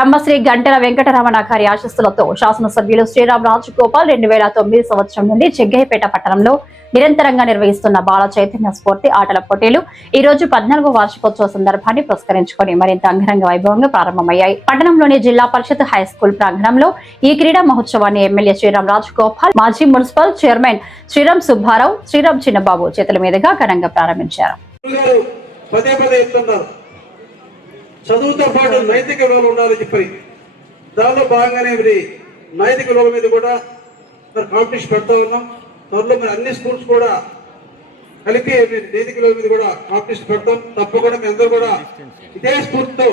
బ్రహ్మశ్రీ గంటల వెంకటరమణ గారి ఆశీస్సులతో శాసనసభ్యులు శ్రీరామ్ రాజగోపాల్ 2009 సంవత్సరం నుండి చెగ్గైపేట పట్టణంలో నిరంతరంగా నిర్వహిస్తున్న బాల చైతన్య స్ఫూర్తి ఆటల పోటీలు ఈ రోజు 14వ వార్షికోత్సవ సందర్భాన్ని పురస్కరించుకొని మరింత అంగరంగ వైభవంగా ప్రారంభమయ్యాయి. పట్టణంలోని జిల్లా పరిషత్ హై స్కూల్ ప్రాంగణంలో ఈ క్రీడా మహోత్సవాన్ని ఎమ్మెల్యే శ్రీరామ్ రాజగోపాల్, మాజీ మున్సిపల్ చైర్మన్ శ్రీరామ్ సుబ్బారావు, శ్రీరామ్ చిన్నబాబు చేతుల మీదుగా ఘనంగా ప్రారంభించారు. చదువుతో పాటు నైతిక విలువలు ఉండాలని చెప్పి దానిలో భాగంగానే నైతిక విలువల మీద కూడా కాంపిటీషన్ పెడతా ఉన్నాం. త్వరలో మరి అన్ని స్కూల్స్ కూడా కలిపి నైతిక విలువల మీద కూడా కాంపిటీషన్ పెడతాం. తప్పకుండా మీ అందరూ కూడా ఇదే స్ఫూర్తితో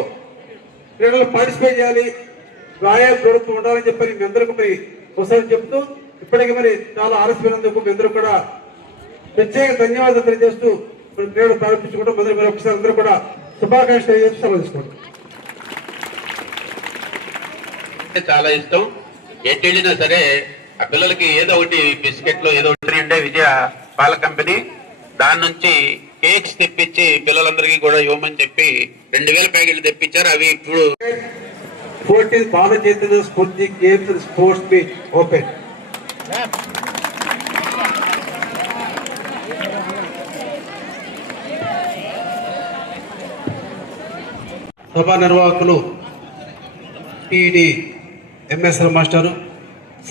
క్రీడలు పార్టిసిపేట్ చేయాలి, గాయాలు జరుగుతూ ఉండాలని చెప్పి మీ అందరికీ మరి ఒకసారి చెప్తూ ఇప్పటికీ మరి చాలా ఆలస్యమైనందుకు మీ అందరూ కూడా ప్రత్యేక ధన్యవాదాలు తెలియజేస్తూ మరి క్రీడలు ప్రారంభించుకుంటాం. మరి ఒకసారి అందరూ కూడా శుభాకాంక్షలు తెలియజేస్తూ సెలవు తీసుకోండి. చాలా ఇష్టం. ఎటు వెళ్ళినా సరే ఆ పిల్లలకి ఏదో ఒకటి బిస్కెట్లు ఏదో ఒకటి ఉండే విజయ పాల కంపెనీ దాని నుంచి కేక్స్ తెప్పించి పిల్లలందరికీ కూడా ఇవ్వమని చెప్పి 2000 ప్యాకెట్లు తెప్పించారు. అవి ఇప్పుడు 14 బాల చైతన్య స్ఫూర్తి games and sports meet open. సభా నిర్వాహకులు పిడి ఎంఎస్ఆర్ మాస్టారు,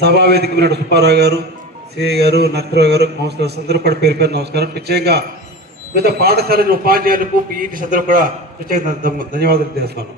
సభా వేదిక మీద సుబ్బారావు గారు, సిఐ గారు, నరసింహరావు గారు, కౌన్సిలర్స్ అందరూ కూడా పేరు పేరు నమస్కారం. ప్రత్యేకంగా వివిధ పాఠశాల ఉపాధ్యాయులకు, పిఈటీస్ అందరూ కూడా ప్రత్యేక ధన్యవాదాలు చేస్తాను.